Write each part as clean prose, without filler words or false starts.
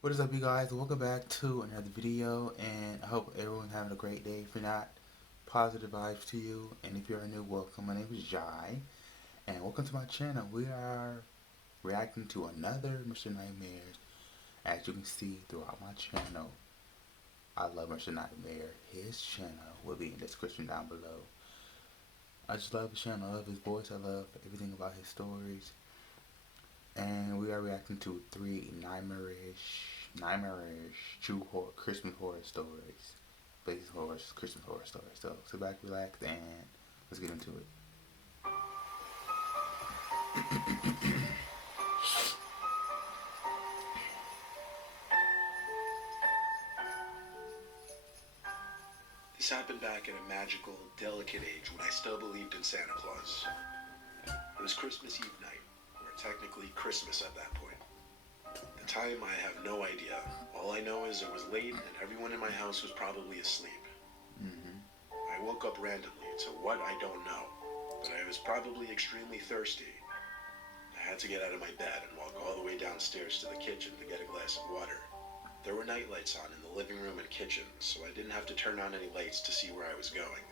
What is up, you guys? Welcome back to another video, and I hope everyone's having a great day. If you're not, positive vibes to you, and if you're new, welcome. My name is Jai, and welcome to my channel. We are reacting to another Mr. Nightmare. As you can see throughout my channel, I love Mr. Nightmare. His channel will be in the description down below. I just love his channel. I love his voice. I love everything about his stories. And we are reacting to three Nightmarish true Christmas horror stories. Basic horror, Christmas horror stories. So sit back, relax, and let's get into it. This happened back in a magical, delicate age when I still believed in Santa Claus. It was Christmas Eve night, or technically Christmas at that point. The time, I have no idea. All I know is it was late and everyone in my house was probably asleep. I woke up randomly to what I don't know, but I was probably extremely thirsty. I had to get out of my bed and walk all the way downstairs to the kitchen to get a glass of water. There were night lights on in the living room and kitchen, so I didn't have to turn on any lights to see where I was going.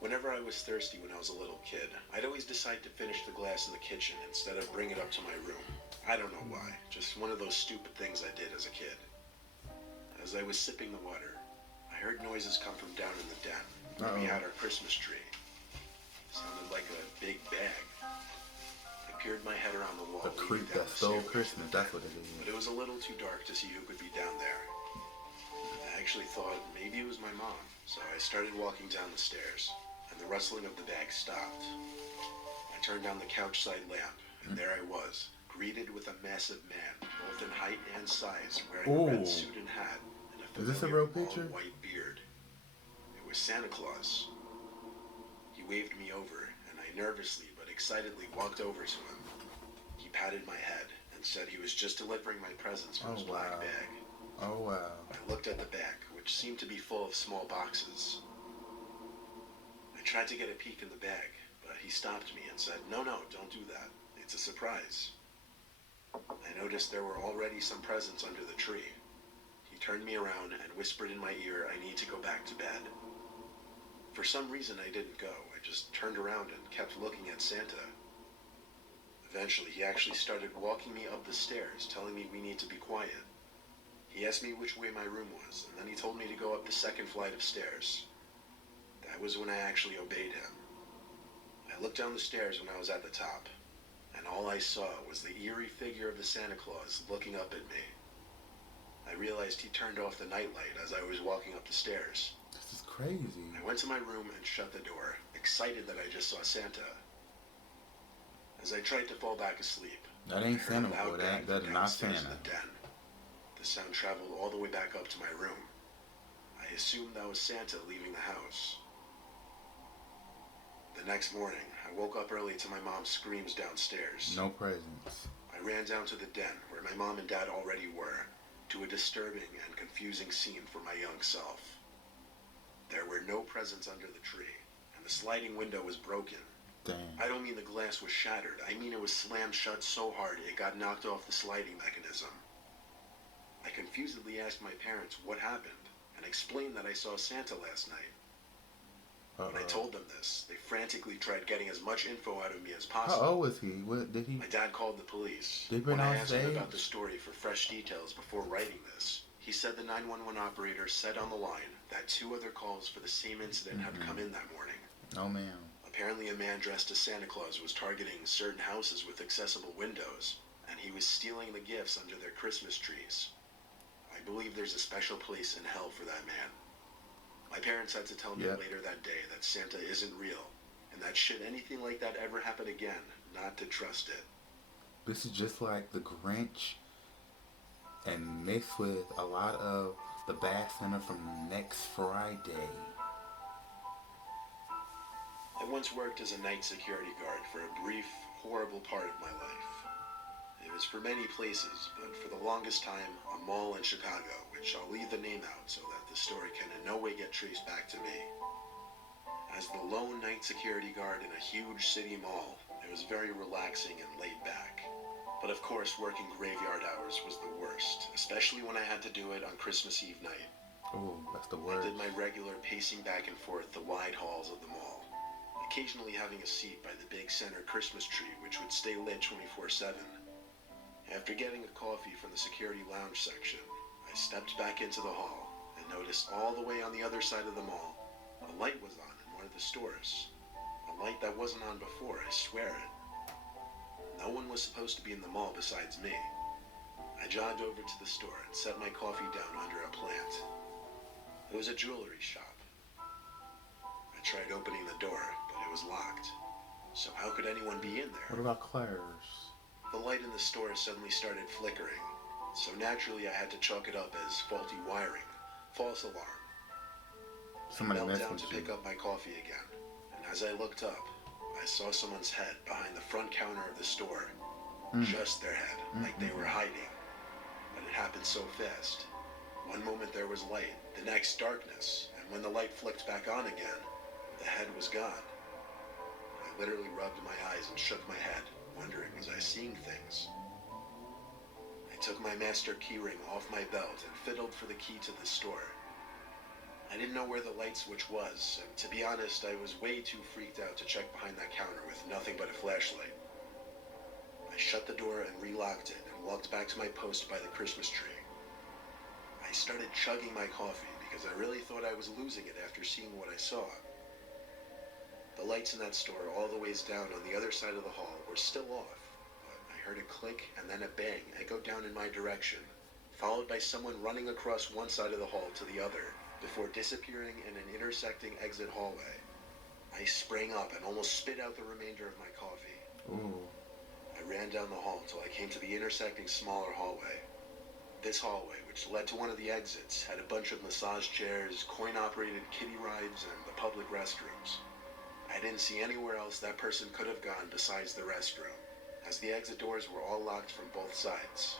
Whenever I was thirsty when I was a little kid, I'd always decide to finish the glass in the kitchen instead of bring it up to my room. I don't know why, just one of those stupid things I did as a kid. As I was sipping the water, I heard noises come from down in the den, where we had our Christmas tree. It sounded like a big bag. I peered my head around the wall. The creep that stole Christmas, that's what it is. But it was a little too dark to see who could be down there. I actually thought maybe it was my mom, so I started walking down the stairs, and the rustling of the bag stopped. I turned on the couch side lamp, and there I was, greeted with a massive man, both in height and size, wearing a red suit and hat, and a Is this a real picture? white beard. It was Santa Claus. He waved me over, and I nervously but excitedly walked over to him. He patted my head and said he was just delivering my presents from his black bag. Oh wow. I looked at the bag, which seemed to be full of small boxes. I tried to get a peek in the bag, but he stopped me and said, No, don't do that. It's a surprise. I noticed there were already some presents under the tree. He turned me around and whispered in my ear I need to go back to bed. For some reason I didn't go. I just turned around and kept looking at Santa. Eventually he actually started walking me up the stairs, telling me we need to be quiet. He asked me which way my room was, and then he told me to go up the second flight of stairs. That was when I actually obeyed him. I looked down the stairs when I was at the top, and all I saw was the eerie figure of the Santa Claus looking up at me. I realized he turned off the nightlight as I was walking up the stairs. This is crazy. I went to my room and shut the door, excited that I just saw Santa. As I tried to fall back asleep, That ain't I heard Santa, a loud boy. bang That from is not downstairs Santa. in the den. The sound traveled all the way back up to my room. I assumed that was Santa leaving the house. The next morning, I woke up early to my mom's screams downstairs. No presents. I ran down to the den, where my mom and dad already were, to a disturbing and confusing scene for my young self. There were no presents under the tree, and the sliding window was broken. Damn. I don't mean the glass was shattered, I mean it was slammed shut so hard it got knocked off the sliding mechanism. I confusedly asked my parents what happened, and explained that I saw Santa last night. When I told them this, they frantically tried getting as much info out of me as possible. How old was he? What did he? My dad called the police. Did he When I pronounce asked him age? about the story for fresh details before writing this, he said the 911 operator said on the line that 2 other calls for the same incident had come in that morning. No, ma'am. Apparently a man dressed as Santa Claus was targeting certain houses with accessible windows, and he was stealing the gifts under their Christmas trees. I believe there's a special place in hell for that man. My parents had to tell me later that day that Santa isn't real, and that should anything like that ever happen again, not to trust it. This is just like the Grinch, and mixed with a lot of the Bad Santa from Next Friday. I once worked as a night security guard for a brief, horrible part of my life. It was for many places, but for the longest time, a mall in Chicago, which I'll leave the name out so that the story can in no way get traced back to me. As the lone night security guard in a huge city mall, it was very relaxing and laid back. But of course, working graveyard hours was the worst, especially when I had to do it on Christmas Eve night. Oh, that's the I worst. did my regular pacing back and forth the wide halls of the mall, occasionally having a seat by the big center Christmas tree which would stay lit 24/7. After getting a coffee from the security lounge section, I stepped back into the hall and noticed all the way on the other side of the mall, a light was on in one of the stores. A light that wasn't on before, I swear it. No one was supposed to be in the mall besides me. I jogged over to the store and set my coffee down under a plant. It was a jewelry shop. I tried opening the door, but it was locked. So how could anyone be in What there? about Claire's? The light in the store suddenly started flickering, so naturally I had to chalk it up as faulty wiring, false alarm. Somebody I knelt messed down with to you. pick up my coffee again, and as I looked up, I saw someone's head behind the front counter of the store. Just their head, like they were hiding. But it happened so fast. One moment there was light, the next darkness, and when the light flicked back on again, the head was gone. I literally rubbed my eyes and shook my head, wondering, was I seeing things? I took my master keyring off my belt and fiddled for the key to the store. I didn't know where the light switch was, and to be honest, I was way too freaked out to check behind that counter with nothing but a flashlight. I shut the door and relocked it and walked back to my post by the Christmas tree. I started chugging my coffee because I really thought I was losing it after seeing what I saw. The lights in that store all the ways down on the other side of the hall were still off, but I heard a click and then a bang echo down in my direction, followed by someone running across one side of the hall to the other, before disappearing in an intersecting exit hallway. I sprang up and almost spit out the remainder of my coffee. Ooh. I ran down the hall until I came to the intersecting smaller hallway. This hallway, which led to one of the exits, had a bunch of massage chairs, coin-operated kiddie rides, and the public restrooms. I didn't see anywhere else that person could have gone besides the restroom, as the exit doors were all locked from both sides.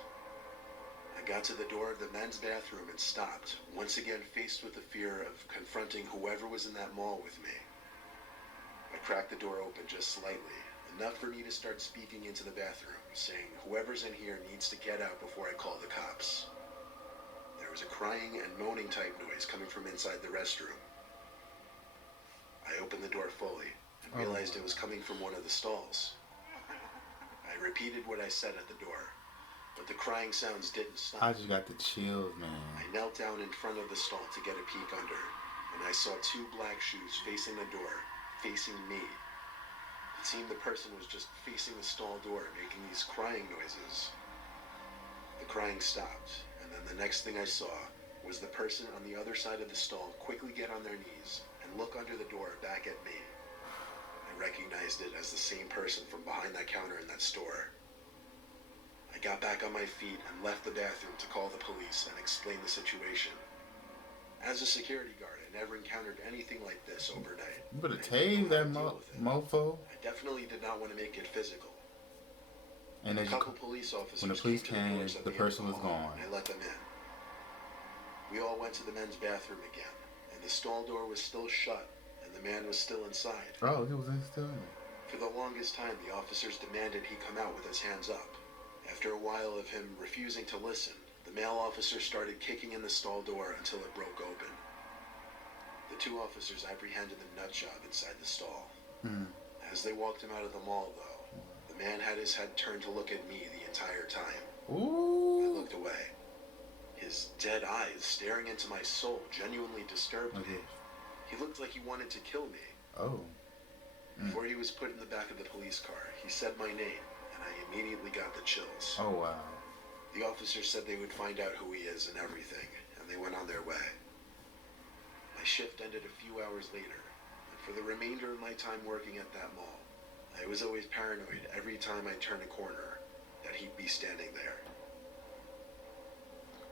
I got to the door of the men's bathroom and stopped, once again faced with the fear of confronting whoever was in that mall with me. I cracked the door open just slightly, enough for me to start speaking into the bathroom, saying whoever's in here needs to get out before I call the cops. There was a crying and moaning type noise coming from inside the restroom. I opened the door fully and realized it was coming from one of the stalls. I repeated what I said at the door, but the crying sounds didn't stop. I just got the chills, man. I knelt down in front of the stall to get a peek under, and I saw two black shoes facing the door, facing me. It seemed the person was just facing the stall door, making these crying noises. The crying stopped, and then the next thing I saw was the person on the other side of the stall quickly get on their knees and look under the door back at me. I recognized it as the same person from behind that counter in that store. I got back on my feet and left the bathroom to call the police and explain the situation. As a security guard, I never encountered anything like this overnight. You better I didn't tase know how that to deal with it. mofo. I definitely did not want to make it physical. And A as you, couple police officers when the police came to came, doors at the end of person was hall, gone. and I let them in. We all went to the men's bathroom again, and the stall door was still shut, and the man was still inside. Oh, he was in still. For the longest time, the officers demanded he come out with his hands up. After a while of him refusing to listen, the male officer started kicking in the stall door until it broke open. The two officers apprehended the nut job inside the stall. As they walked him out of the mall, though, the man had his head turned to look at me the entire time. I Ooh. looked away. His dead eyes staring into my soul genuinely disturbed me. He looked like he wanted to kill me. Oh. Before he was put in the back of the police car, he said my name, and I immediately got the chills. Oh, wow. The officers said they would find out who he is and everything, and they went on their way. My shift ended a few hours later, and for the remainder of my time working at that mall, I was always paranoid every time I turned a corner that he'd be standing there.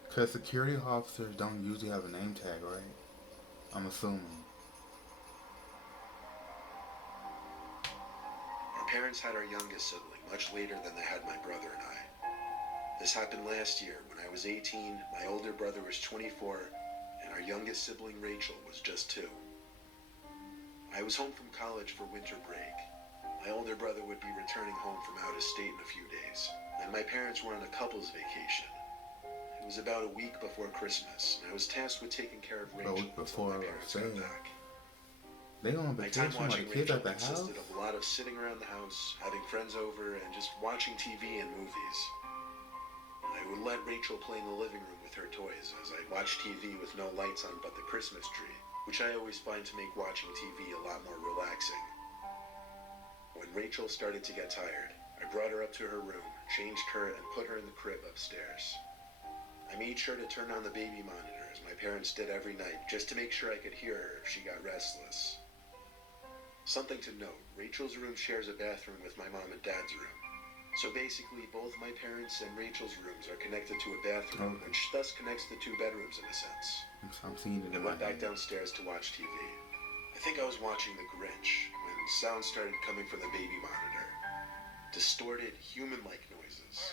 Because security officers don't usually have a name tag, right? I'm assuming. Our parents had our youngest sibling much later than they had my brother and I. This happened last year when I was 18, my older brother was 24, and our youngest sibling Rachel was just 2. I was home from college for winter break. My older brother would be returning home from out of state in a few days. and my parents were on a couple's vacation. It was about a week before Christmas, and I was tasked with taking care of But Rachel week until my before, parents got saying back. they go on My time vacation watching like kids Rachel at the house. consisted of a lot of sitting around the house, having friends over, and just watching TV and movies. I would let Rachel play in the living room with her toys as I watched TV with no lights on but the Christmas tree, which I always find to make watching TV a lot more relaxing. When Rachel started to get tired, I brought her up to her room, changed her, and put her in the crib upstairs. I made sure to turn on the baby monitor, as my parents did every night, just to make sure I could hear her if she got restless. Something to note, Rachel's room shares a bathroom with my mom and dad's room. So basically, both my parents' and Rachel's rooms are connected to a bathroom, which thus connects the two bedrooms in a sense. I'm seeing it I in my went back head. downstairs to watch TV. I think I was watching The Grinch when sound started coming from the baby monitor. Distorted, human-like noises.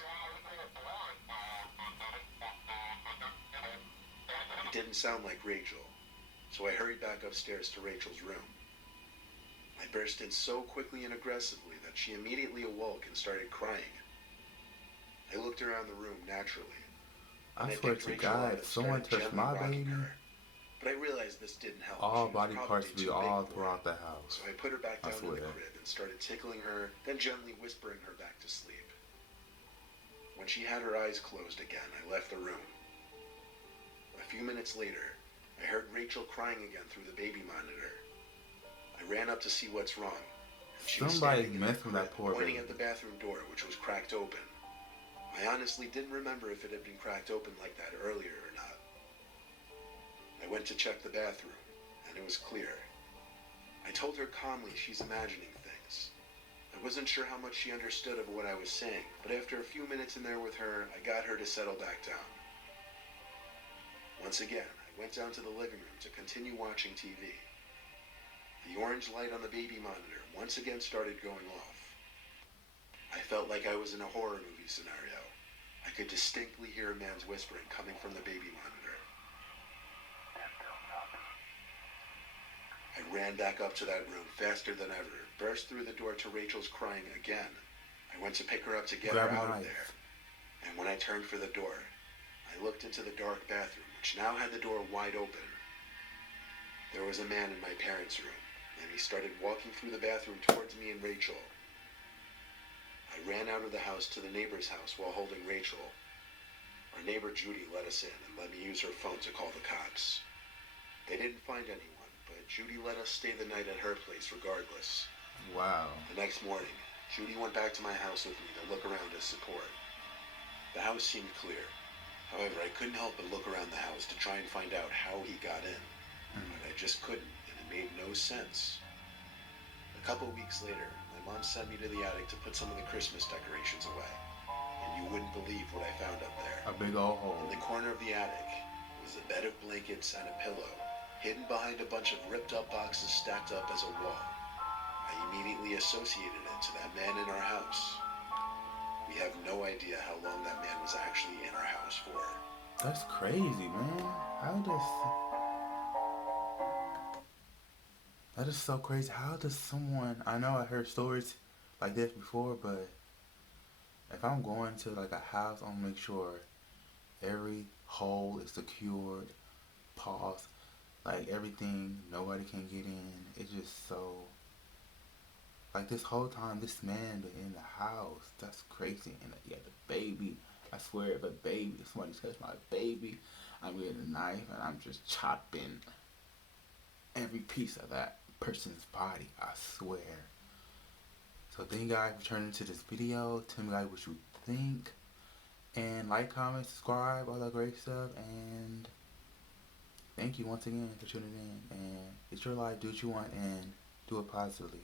It didn't sound like Rachel, so I hurried back upstairs to Rachel's room. I burst in so quickly and aggressively that she immediately awoke and started crying. I looked around the room naturally, and I I swear picked to Rachel God, up if and someone started touched gently my rocking baby, her. But I realized this didn't help. all She was body probably parts would be too all big for throughout it. the house. So I put her back I down in swear. the crib and started tickling her, then gently whispering her back to sleep. When she had her eyes closed again, I left the room. A few minutes later, I heard Rachel crying again through the baby monitor. I ran up to see what's wrong, and she was Somebody standing in the messed with crib, that poor pointing baby. at the bathroom door, which was cracked open. I honestly didn't remember if it had been cracked open like that earlier or not. I went to check the bathroom, and it was clear. I told her calmly she's imagining things. I wasn't sure how much she understood of what I was saying, but after a few minutes in there with her, I got her to settle back down. Once again, I went down to the living room to continue watching TV. The orange light on the baby monitor once again started going off. I felt like I was in a horror movie scenario. I could distinctly hear a man's whispering coming from the baby monitor. I ran back up to that room faster than ever, burst through the door to Rachel's crying again. I went to pick her up to get Grab her a out of knife. there. And when I turned for the door, I looked into the dark bathroom, which now had the door wide open. There was a man in my parents' room, and he started walking through the bathroom towards me and Rachel. I ran out of the house to the neighbor's house while holding Rachel. Our neighbor Judy let us in and let me use her phone to call the cops. They didn't find anyone, but Judy let us stay the night at her place regardless. Wow. The next morning, Judy went back to my house with me to look around as support. The house seemed clear. However, I couldn't help but look around the house to try and find out how he got in. But I just couldn't, and it made no sense. A couple weeks later, my mom sent me to the attic to put some of the Christmas decorations away. And you wouldn't believe what I found up there. A big old hole. In the corner of the attic was a bed of blankets and a pillow, hidden behind a bunch of ripped up boxes stacked up as a wall. I immediately associated it to that man in our house. We have no idea how long that man was actually in our house for. That's crazy, man. That is so crazy. How does someone? I know I heard stories like this before, but if I'm going to like a house, I'll make sure every hole is secured, pause, like everything. Nobody can get in. It's just so. Like this whole time, this man been in the house. That's crazy. And you got the baby. I swear, if somebody touched my baby, I'm getting a knife and I'm just chopping every piece of that person's body. I swear. So thank you guys for turning to this video. Tell me guys what you think. And like, comment, subscribe, all that great stuff. And thank you once again for tuning in. And it's your life. Do what you want and do it positively.